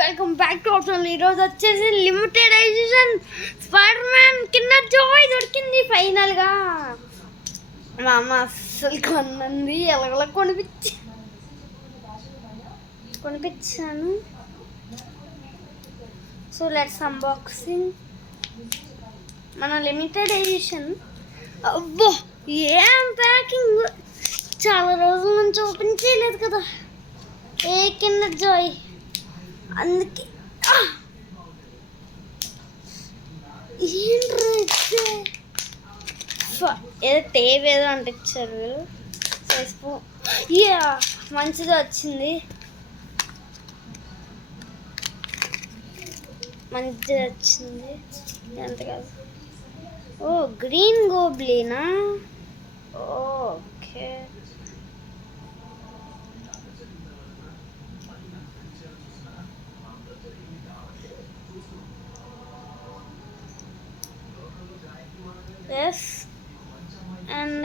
Welcome back to our ఈరోజు వచ్చేసి limited edition spider man Kinder Joy దొరికింది ఫైనల్గా. మా అమ్మ అస్సలు కొన్నంది ఎలాగలా కొనిపించాను. సో లెట్స్ అన్బాక్సింగ్ మన లిమిటెడ్ ఎడిషన్. అబ్బో ఏం ప్యాకింగ్, చాలా రోజుల నుంచి ఓపెన్ చేయలేదు కదా ఏ కిండర్ జాయ్, అందుకే ఏదో టేప్ ఏదో అంటించారు. యా మంచిగా వచ్చింది, మంచిగా వచ్చింది ఎంత కాదు. ఓ గ్రీన్ గోబ్లీనా, okay. Yes, and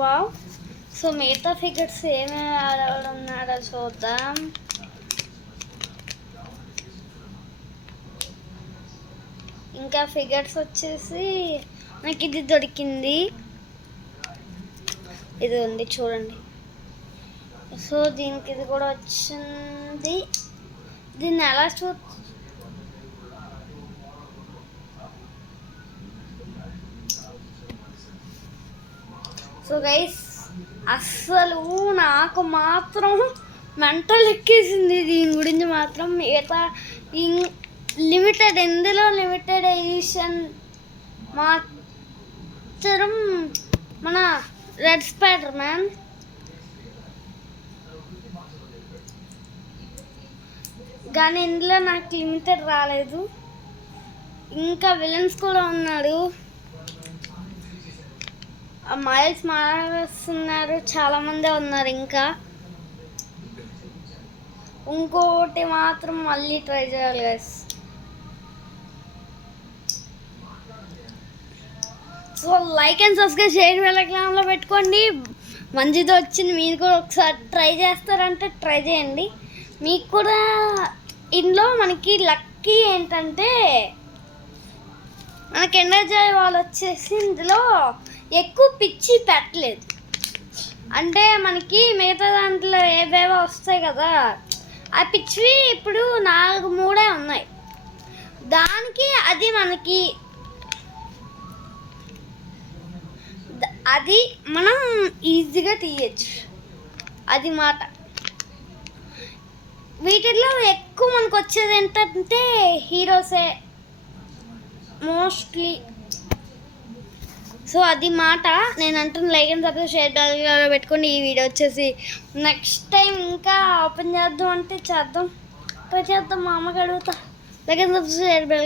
wow. So మిగతా ఫిగర్స్ ఏమేమి ఆడవాళ్ళన్నాడో చూద్దాం. ఇంకా ఫిగర్స్ వచ్చేసి నాకు ఇది దొరికింది, ఇది ఉంది చూడండి. సో దీనికి ఇది కూడా వచ్చింది. దీన్ని ఎలా సో గైస్ అస్సలు నాకు మాత్రం మెంటల్ ఎక్కేసింది దీని గురించి మాత్రం. మిగతా లిమిటెడ్, ఎందులో లిమిటెడ్ ఎడిషన్ మాత్రం మన రెడ్ స్పైడర్ మ్యాన్. కానీ ఇందులో నాకు లిమిటెడ్ రాలేదు. ఇంకా విలన్స్ కూడా ఉన్నాడు, మైల్స్ మారస్ ఉన్నారు, చాలామంది ఉన్నారు. ఇంకా ఇంకోటి మాత్రం మళ్ళీ ట్రై చేయాలి guys. So like and subscribe share bell పెట్టుకోండి. మంచిది వచ్చింది, మీరు కూడా ఒకసారి ట్రై చేస్తారంటే ట్రై చేయండి. మీకు కూడా ఇందులో మనకి లక్కీ ఏంటంటే మన కిండర్ జాయ్ వాళ్ళు వచ్చేసి ఇందులో ఎక్కువ పిచ్చి పెట్టలేదు. అంటే మనకి మిగతా దాంట్లో ఏవేవో వస్తాయి కదా, ఆ పిచ్చివి ఇప్పుడు 4 ఉన్నాయి. దానికి అది మనకి అది మనం ఈజీగా తీయచ్చు, అది మాట. వీటిల్లో ఎక్కువ మనకు వచ్చేది ఏంటంటే హీరోసే మోస్ట్లీ. సో అది మాట నేను అంటున్న. లైక్ అండ్ సబ్స్క్రైబ్ షేర్ పెట్టుకోండి. ఈ వీడియో వచ్చేసి నెక్స్ట్ టైం ఇంకా ఓపెన్ చేద్దాం అంటే చేద్దాం, ట్రై చేద్దాం. మా అమ్మకి అడుగుతా. Like and subscribe share